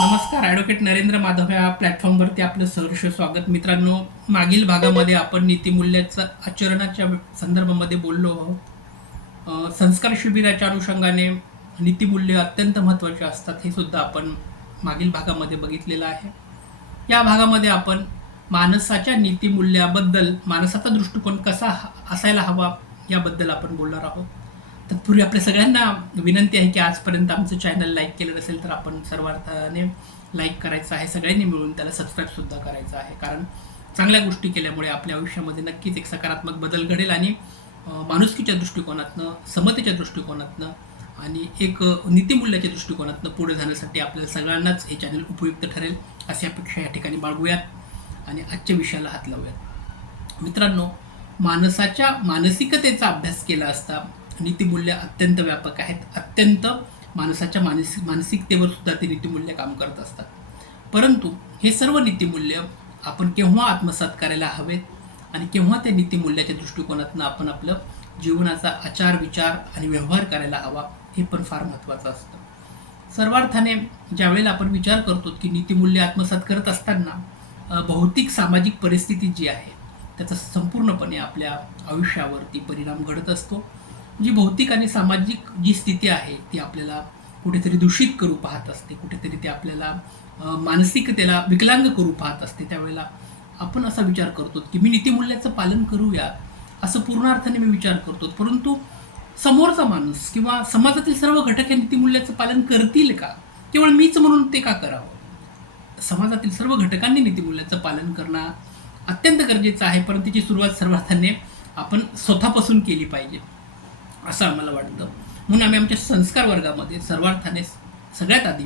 नमस्कार, ॲडव्होकेट नरेंद्र माधव या प्लॅटफॉर्मवरती आपलं सहर्ष स्वागत. मित्रांनो, मागील भागामध्ये आपण नीतिमूल्याचं आचरणाच्या संदर्भामध्ये बोललो आहोत. संस्कार शिबिराच्या अनुषंगाने नीतिमूल्य अत्यंत महत्त्वाचे असतात हे सुद्धा आपण मागील भागामध्ये बघितलेलं आहे. या भागामध्ये आपण माणसाच्या नीतिमूल्याबद्दल माणसाचा दृष्टिकोन कसा असायला हवा याबद्दल आपण बोलणार आहोत. तत्पूर्वी आपल्या सगळ्यांना विनंती आहे की आजपर्यंत आमचं चॅनल लाईक केलं नसेल तर आपण सर्वार्थाने लाईक करायचं आहे, सगळ्यांनी मिळून त्याला सबस्क्राईबसुद्धा करायचं आहे. कारण चांगल्या गोष्टी केल्यामुळे आपल्या आयुष्यामध्ये नक्कीच एक सकारात्मक बदल घडेल आणि माणुसकीच्या दृष्टिकोनातनं, समतेच्या दृष्टिकोनातनं आणि एक नीतिमूल्याच्या दृष्टिकोनातनं पुढे जाण्यासाठी आपल्याला सगळ्यांनाच हे चॅनल उपयुक्त ठरेल अशी अपेक्षा या ठिकाणी बाळगूयात आणि आजच्या विषयाला हात लावूयात. मित्रांनो, माणसाच्या मानसिकतेचा अभ्यास केला असता नीतिमूल्य अत्यंत व्यापक आहेत. अत्यंत माणसाच्या मानसिकतेवर सुद्धा ते नीतिमूल्य काम करत असतात. परंतु हे सर्व नीतिमूल्य आपण केव्हा आत्मसात करायला हवेत आणि केव्हा त्या नीतिमूल्याच्या दृष्टिकोनातून आपण आपलं जीवनाचा आचार विचार आणि व्यवहार करायला हवा हे पण फार महत्त्वाचं असतं. सर्वार्थाने ज्यावेळेला आपण विचार करतो की नीतिमूल्य आत्मसात करत असताना भौतिक सामाजिक परिस्थिती जी आहे त्याचा संपूर्णपणे आपल्या आयुष्यावरती परिणाम घडत असतो. जी भौतिक आणि सामाजिक जी स्थिती आहे ती आपल्याला कुठेतरी दूषित करू पाहत असते, कुठेतरी ती आपल्याला मानसिकतेला विकलांग करू पाहत असते. त्यावेळेला आपण असा विचार करतो की मी नीतिमूल्याचं पालन करूया असं पूर्ण अर्थाने मी विचार करतो. परंतु समोरचा माणूस किंवा समाजातील सर्व घटक या नीतिमूल्याचं पालन करतील का? केवळ मीच म्हणून ते का करावं? समाजातील सर्व घटकांनी नीतिमूल्याचं पालन करणं अत्यंत गरजेचं आहे, परंतु त्याची सुरुवात सर्वार्थाने आपण स्वतःपासून केली पाहिजे असं आम्हाला वाटतं. म्हणून आम्ही आमच्या संस्कार वर्गामध्ये सर्वार्थाने सगळ्यात आधी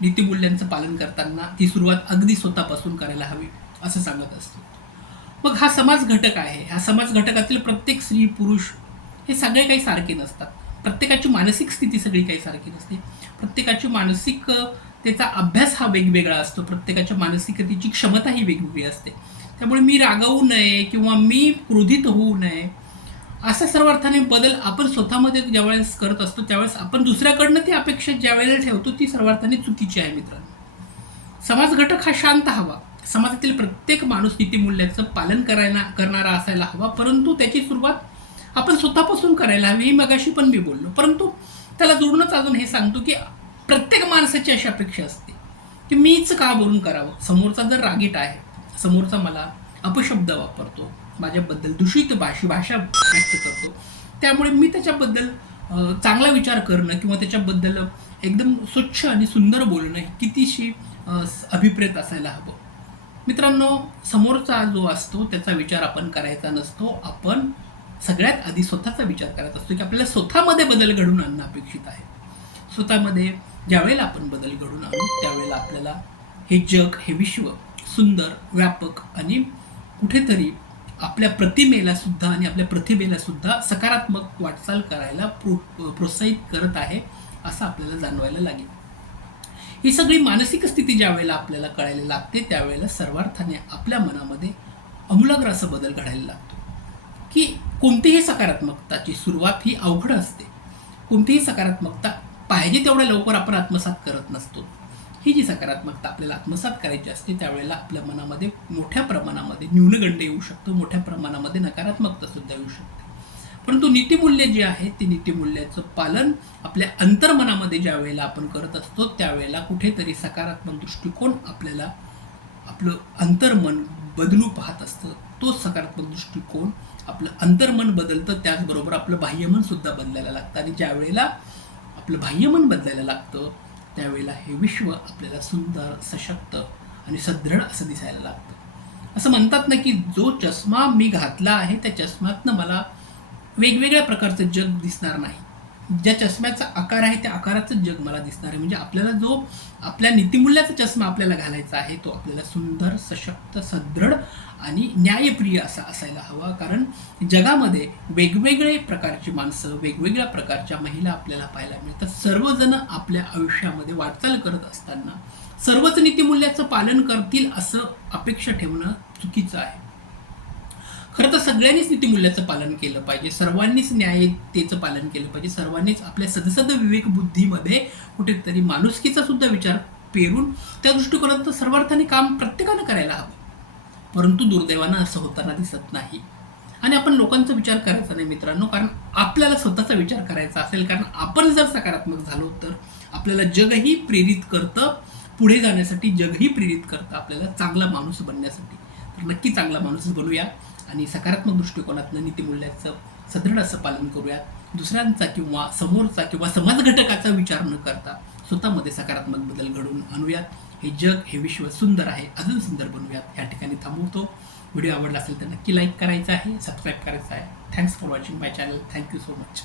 नीतिमूल्यांचं पालन करताना ती सुरुवात अगदी स्वतःपासून करायला हवी असं सांगत असतो. मग हा समाज घटक आहे, ह्या समाज घटकातील प्रत्येक स्त्री पुरुष हे सगळे काही सारखे नसतात. प्रत्येकाची मानसिक स्थिती सगळी काही सारखी नसते. प्रत्येकाची मानसिकतेचा अभ्यास हा वेगवेगळा असतो. प्रत्येकाच्या मानसिकतेची क्षमता ही वेगवेगळी असते. त्यामुळे मी रागावू नये किंवा मी क्रोधित होऊ नये असा सर्व अर्थाने बदल आपण स्वतःमध्ये ज्यावेळेस करत असतो त्यावेळेस आपण दुसऱ्याकडनं ती अपेक्षा ज्यावेळेला ठेवतो ती सर्व अर्थाने चुकीची आहे. मित्रांनो, समाज घटक हा शांत हवा. समाजातील प्रत्येक माणूस नीतिमूल्याचं पालन करणारा असायला हवा, परंतु त्याची सुरुवात आपण स्वतःपासून करायला हवी. ही मगाशी पण मी बोललो, परंतु त्याला जोडूनच अजून हे सांगतो की प्रत्येक माणसाची अशी अपेक्षा असते की मीच का बोलून करावं. समोरचा जर रागीट आहे, समोरचा मला अपशब्द वापरतो, माझ्याबद्दल दूषित भाषा व्यक्त करतो, त्यामुळे मी त्याच्याबद्दल चांगला विचार करणं किंवा त्याच्याबद्दल एकदम स्वच्छ आणि सुंदर बोलणं हे कितीशी अभिप्रेत असायला हवं. मित्रांनो, समोरचा जो असतो त्याचा विचार आपण करायचा नसतो. आपण सगळ्यात आधी स्वतःचा विचार करायचा असतो की आपल्याला स्वतःमध्ये बदल घडवून आणणं अपेक्षित आहे. स्वतःमध्ये ज्यावेळेला आपण बदल घडवून आणू त्यावेळेला आपल्याला हे जग, हे विश्व सुंदर, व्यापक आणि कुठेतरी आपल्या प्रतिमेला सुद्धा आणि आपल्या प्रतिभेला सुद्धा सकारात्मक वाटचाल करायला प्रोत्साहित करत आहे असं आपल्याला जाणवायला लागेल. ही सगळी मानसिक स्थिती ज्या वेळेला आपल्याला कळायला लागते त्यावेळेला सर्वार्थाने आपल्या मनामध्ये आमूलाग्र असा बदल घडायला लागतो की कोणतीही सकारात्मकताची सुरुवात ही अवघड असते. कोणतीही सकारात्मकता पाहिजे तेवढ्या लवकर आपण आत्मसात करत नसतो. ही जी सकारात्मकता आपल्याला आत्मसात करायची असते त्यावेळेला आपल्या मनामध्ये मोठ्या प्रमाणामध्ये न्यूनगंड येऊ शकतो, मोठ्या प्रमाणामध्ये नकारात्मकता सुद्धा येऊ शकते. परंतु नीतिमूल्य जे आहे ते नीतिमूल्याचं पालन आपल्या अंतर्मनामध्ये ज्या वेळेला आपण करत असतो त्यावेळेला कुठेतरी सकारात्मक दृष्टिकोन आपल्याला आपलं अंतर्मन बदलू पाहत असतं. तो सकारात्मक दृष्टिकोन आपलं अंतर्मन बदलतं, त्याचबरोबर आपलं बाह्यमन सुद्धा बदलायला लागतं आणि ज्या वेळेला आपलं बाह्यमन बदलायला लागतं त्यावेळेला हे विश्व आपल्याला सुंदर, सशक्त आणि सदृढ असं दिसायला लागतं. असं म्हणतात ना की जो चष्मा मी घातला आहे त्या चष्म्यातनं मला वेगवेगळ्या प्रकारचं जग दिसणार नाही. ज्या चष्म्याचा आकार आहे त्या आकाराचं जग मला दिसणार आहे. म्हणजे आपल्याला जो आपल्या नीतिमूल्याचा चष्मा आपल्याला घालायचा आहे तो आपल्याला सुंदर, सशक्त, सदृढ आणि न्यायप्रिय असा असायला हवा. कारण जगामध्ये वेगवेगळे प्रकारची माणसं, वेगवेगळ्या प्रकारच्या महिला आपल्याला पाहायला मिळतात. सर्वजण आपल्या आयुष्यामध्ये वाटचाल करत असताना सर्वच नीतिमूल्याचं पालन करतील असं अपेक्षा ठेवणं चुकीचं आहे. खरं तर सगळ्यांनीच नीतिमूल्याचं पालन केलं पाहिजे, सर्वांनीच न्यायतेचं पालन केलं पाहिजे, सर्वांनीच आपल्या सदसद विवेक बुद्धीमध्ये कुठेतरी माणुसकीचा सुद्धा विचार पेरून त्या दृष्टिकोनात सर्वार्थाने काम प्रत्येकानं करायला हवं. परंतु दुर्दैवानं असं होताना दिसत नाही. आणि आपण लोकांचा विचार करायचा नाही मित्रांनो, कारण आपल्याला स्वतःचा विचार करायचा असेल. कारण आपण जर सकारात्मक झालो तर आपल्याला जगही प्रेरित करतं पुढे जाण्यासाठी, जगही प्रेरित करतं आपल्याला चांगला माणूस बनण्यासाठी. तर नक्की चांगला माणूस बनूया आणि सकारात्मक दृष्टिकोनातनं नीतिमूल्याचं सदृढ असं पालन करूया. दुसऱ्यांचा किंवा समोरचा किंवा समाज घटकाचा विचार न करता स्वतःमध्ये सकारात्मक बदल घडवून आणूयात. हे जग, हे विश्व सुंदर आहे, अजून सुंदर बनवूयात. ह्या ठिकाणी थांबवतो. व्हिडिओ आवडला असेल तर नक्की लाईक करायचा आहे, सबस्क्राईब करायचं आहे. Thanks for watching my channel. Thank you so much.